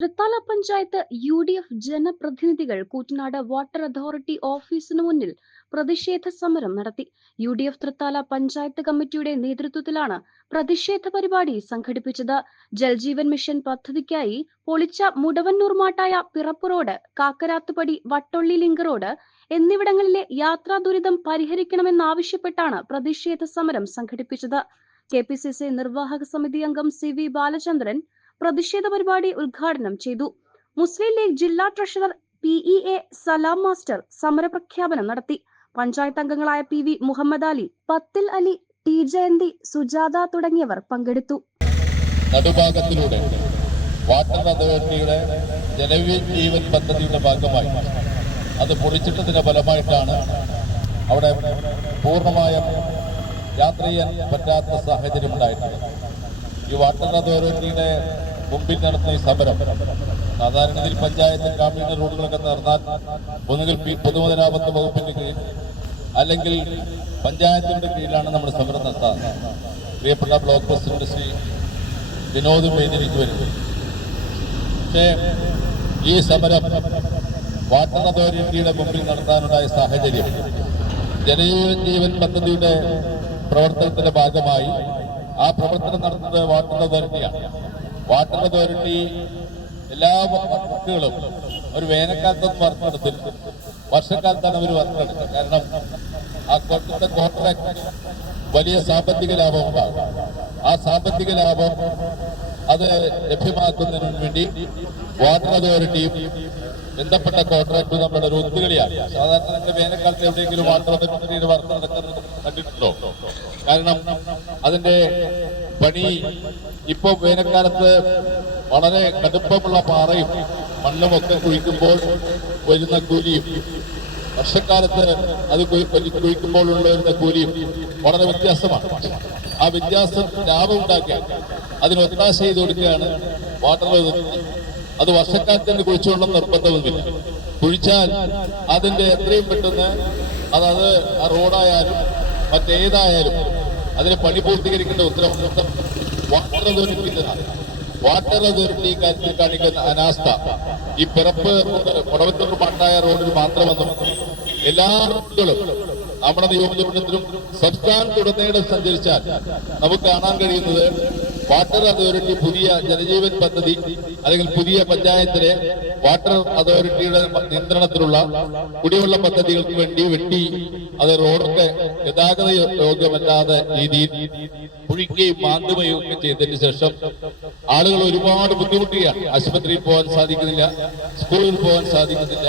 Thrithala panchayat U D F ജനപ്രതിനിധികൾ Koottanad water authority ഓഫീസിന് മുന്നിൽ പ്രതിഷേധ സമരം നടത്തി. U D F Thrithala panchayat കമ്മിറ്റിയുടെ നേതൃത്വത്തിലാണ് പ്രതിഷേധ പരിപാടി സംഘടിപ്പിച്ചത്. ജൽജീവൻ മിഷൻ പദ്ധതിക്കായി പൊളിച്ച മുടവന്നൂർ മാട്ടായ പിറപ്പ് road Kakkarathupadi Vattolli link road എന്നിവിടങ്ങളിലെ യാത്രാ ദുരിതം പരിഹരിക്കണമെന്നാവശ്യപ്പെട്ടാണ് പ്രതിഷേധ സമരം സംഘടിപ്പിച്ചത്. കെ പി സി സി നിർവാഹക സമിതി അംഗം സി വി ബാലചന്ദ്രൻ പ്രതിഷേധ പരിപാടി ഉദ്ഘാടനം ചെയ്തു. മുസ്ലിം ലീഗ് ജില്ലാ treasurer P E A Salam master സമരപ്രഖ്യാപനം നടത്തി. പഞ്ചായത്ത് അംഗങ്ങളായ പി വി മുഹമ്മദ് അലി പത്തിൽ അലി ടി ജയന്തി സുജാത തുടങ്ങിയവർ പങ്കെടുത്തു. വാട്ടർ പദ്ധതിയുടെ ഭാഗമായി അത് പൊളിച്ചിട്ടതിന്റെ ഫലമായിട്ടാണ് അവിടെ പൂർണമായും യാത്ര ചെയ്യാൻ പറ്റാത്ത സാഹചര്യം ഉണ്ടായിട്ടുള്ളത്. ഈ വാട്ടർ അതോറിറ്റിയുടെ മുമ്പിൽ നടത്തുന്ന ഈ സമരം സാധാരണഗതിയിൽ പഞ്ചായത്ത് ഗ്രാമീണ റോഡുകളൊക്കെ നടന്നാൽ ഒന്നുകിൽ പൊതുമുതലാപത്ത് വകുപ്പിന്റെ കീഴിൽ അല്ലെങ്കിൽ പഞ്ചായത്തിന്റെ കീഴിലാണ് നമ്മുടെ സമരം നടത്താറ് പ്രിയപ്പെട്ട ബ്ലോക്ക് പ്രസിഡന്റ് ശ്രീ വിനോദ് വേദിയിലേക്ക് വരുന്നത് പക്ഷേ ഈ സമരം വാട്ടർ അതോറിറ്റിയുടെ മുമ്പിൽ നടത്താനുണ്ടായ സാഹചര്യം ജനജീവൻ പദ്ധതിയുടെ പ്രവർത്തനത്തിന്റെ ഭാഗമായി ആ പ്രവർത്തനം നടത്തുന്നത് വാട്ടർ അതോറിറ്റിയാണ്. വാട്ടർ അതോറിറ്റി എല്ലാ വർക്കുകളും ഒരു വേനൽക്കാലത്തൊന്നും വർക്ക് വർഷക്കാലത്താണ് അവർ വർക്ക് കാരണം ആ കൊട്ടിന്റെ കോൺട്രാക്ട് വലിയ സാമ്പത്തിക ലാഭം ഉണ്ടാകും. ആ സാമ്പത്തിക ലാഭം അത് ലഭ്യമാക്കുന്നതിന് വേണ്ടി വാട്ടർ അതോറിറ്റിയും ബന്ധപ്പെട്ട കോൺട്രാക്ട് നമ്മുടെ ഒരു ഒത്തുകളിയാണ്. സാധാരണ നിങ്ങൾ വേനൽക്കാലത്ത് എവിടെയെങ്കിലും വാട്ടർ അതോറിറ്റിയുടെ വർക്ക് നടക്കുന്നത് കണ്ടിട്ടുണ്ടോ? കാരണം അതിന്റെ പണി ഇപ്പൊ വേനൽക്കാലത്ത് വളരെ കടുപ്പമുള്ള പാറയും മണ്ണുമൊക്കെ കുഴിക്കുമ്പോൾ വരുന്ന കൂലിയും വർഷക്കാലത്ത് അത് കുഴിക്കുമ്പോൾ വരുന്ന കൂലിയും വളരെ വ്യത്യാസമാണ്. ആ വ്യത്യാസം ലാഭം ഉണ്ടാക്കിയാൽ അതിന് ഒത്താശ ചെയ്ത് കൊടുക്കുകയാണ് വാട്ടർ അതോറിറ്റി. അത് വർഷക്കാലത്ത് തന്നെ കുഴിച്ചുകൊള്ളുന്ന നിർബന്ധമൊന്നുമില്ല. കുഴിച്ചാൽ അതിന്റെ എത്രയും പെട്ടെന്ന് അതായത് ആ റോഡായാലും മറ്റേതായാലും അതിന് പണി പൂർത്തീകരിക്കേണ്ട ഉത്തരവാദിത്വം വാട്ടർ അതോറിറ്റി വാട്ടർ അതോറിറ്റി കാര്യത്തിൽ കാണിക്കുന്ന അനാസ്ഥ. ഈ പിറപ്പ് കൊടവത്തൂർ പാട്ടായ റോഡിൽ മാത്രമെന്നും എല്ലാ റോഡുകളും നമ്മുടെ നിയോജകമണ്ഡലത്തിലും സംസ്ഥാനത്തുടനീളം സഞ്ചരിച്ചാൽ നമുക്ക് കാണാൻ കഴിയുന്നത് വാട്ടർ അതോറിറ്റി പുതിയ ജലജീവൻ പദ്ധതി അല്ലെങ്കിൽ പുതിയ പഞ്ചായത്തിലെ വാട്ടർ അതോറിറ്റിയുടെ നിയന്ത്രണത്തിലുള്ള കുടിവെള്ള പദ്ധതികൾക്ക് വേണ്ടി വെട്ടി അത് റോഡൊക്കെ ഗതാഗത യോഗ്യമല്ലാത്ത രീതിയിൽ പുഴിക്കുകയും മാന്തുകയും ഒക്കെ ചെയ്തതിന് ശേഷം ആളുകൾ ഒരുപാട് ബുദ്ധിമുട്ടുകയാണ് ആശുപത്രിയിൽ പോകാൻ സാധിക്കുന്നില്ല സ്കൂളിൽ പോകാൻ സാധിക്കുന്നില്ല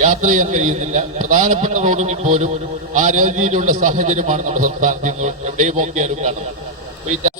യാത്ര ചെയ്യാൻ കഴിയുന്നില്ല. പ്രധാനപ്പെട്ട റോഡുകളിൽ പോലും ആ രീതിയിലുള്ള സാഹചര്യമാണ് നമ്മുടെ സംസ്ഥാനത്ത് ഇന്ന് എവിടെയും നോക്കിയാലും കാണുന്നത്